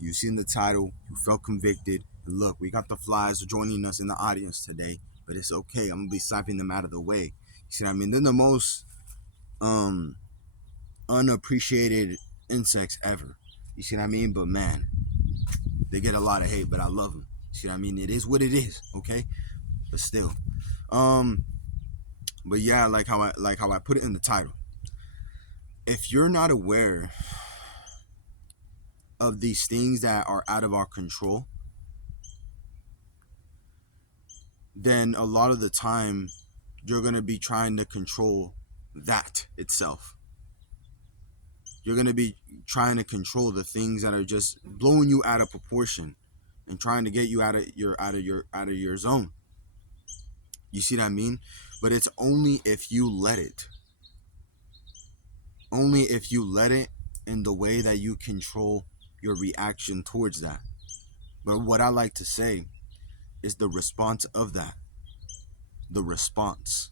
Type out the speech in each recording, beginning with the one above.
You seen the title, you felt convicted. And look, we got the flies joining us in the audience today, but it's okay. I'm gonna be slapping them out of the way. You see what I mean? They're the most um unappreciated insects ever. You see what I mean? But man, they get a lot of hate, but I love them. You see what I mean? It is what it is, okay? But still. Um, but yeah, like how I put it in the title. If you're not aware of these things that are out of our control, then a lot of the time you're going to be trying to control that itself. You're going to be trying to control the things that are just blowing you out of proportion and trying to get you out of your zone. You see what I mean? But it's only if you let it. Only if you let it in the way that you control your reaction towards that. But what I like to say is the response of that. The response.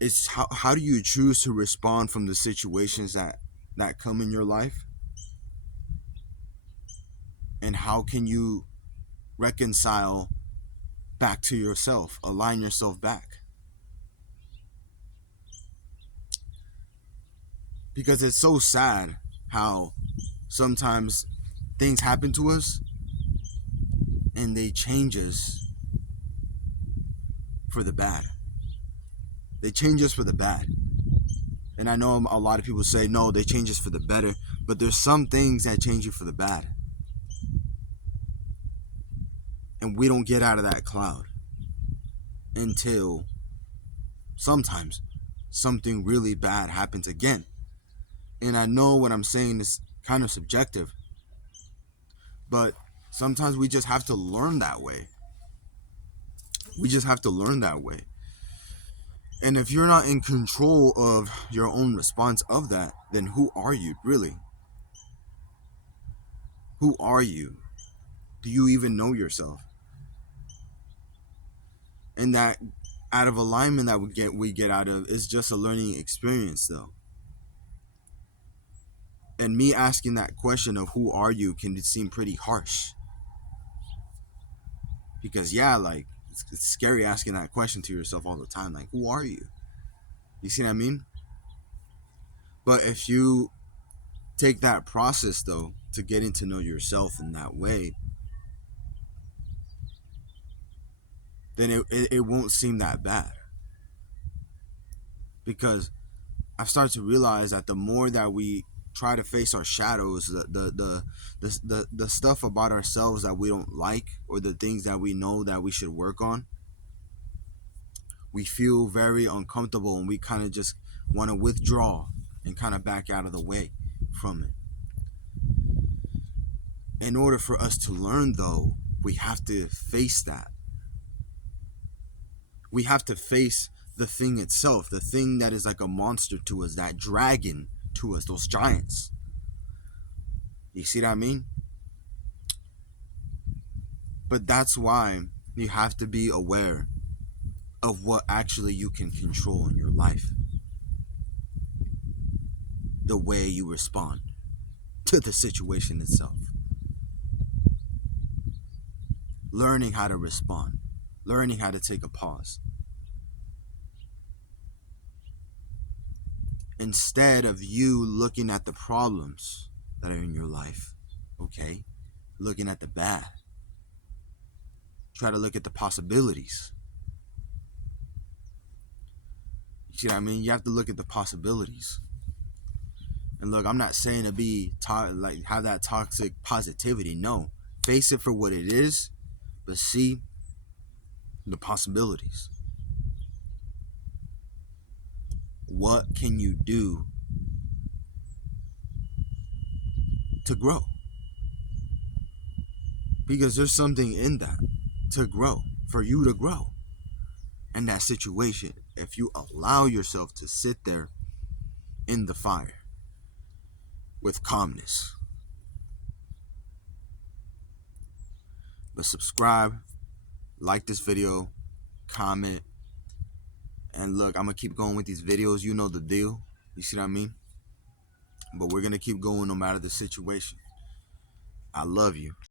It's how do you choose to respond from the situations that come in your life? And how can you reconcile back to yourself, align yourself back? Because it's so sad how sometimes things happen to us and they change us for the bad. They change us for the bad. And I know a lot of people say, no, they change us for the better. But there's some things that change you for the bad. And we don't get out of that cloud until sometimes something really bad happens again. And I know what I'm saying is kind of subjective, but sometimes we just have to learn that way. We just have to learn that way. And if you're not in control of your own response of that, then who are you really? Who are you? Do you even know yourself? And that out of alignment that we get out of is just a learning experience though. And me asking that question of who are you can seem pretty harsh. Because yeah, like it's scary asking that question to yourself all the time. Like, who are you? You see what I mean? But if you take that process though to getting to know yourself in that way, then it won't seem that bad. Because I've started to realize that the more that we try to face our shadows, the stuff about ourselves that we don't like, or the things that we know that we should work on, we feel very uncomfortable and we kind of just want to withdraw and kind of back out of the way from it. In order for us to learn though, we have to face that. We have to face the thing itself, the thing that is like a monster to us, that dragon to us, those giants. You see what I mean? But that's why you have to be aware of what actually you can control in your life. The way you respond to the situation itself. Learning how to respond. Learning how to take a pause. Instead of you looking at the problems that are in your life, okay? Looking at the bad. Try to look at the possibilities. You see what I mean? You have to look at the possibilities. And look, I'm not saying to be like have that toxic positivity. No, face it for what it is, but see the possibilities. What can you do to grow? Because there's something in that to grow, for you to grow in that situation. If you allow yourself to sit there in the fire with calmness. But subscribe, like this video, comment, and look, I'm gonna keep going with these videos. You know the deal. You see what I mean? but we're gonna keep going no matter the situation. I love you.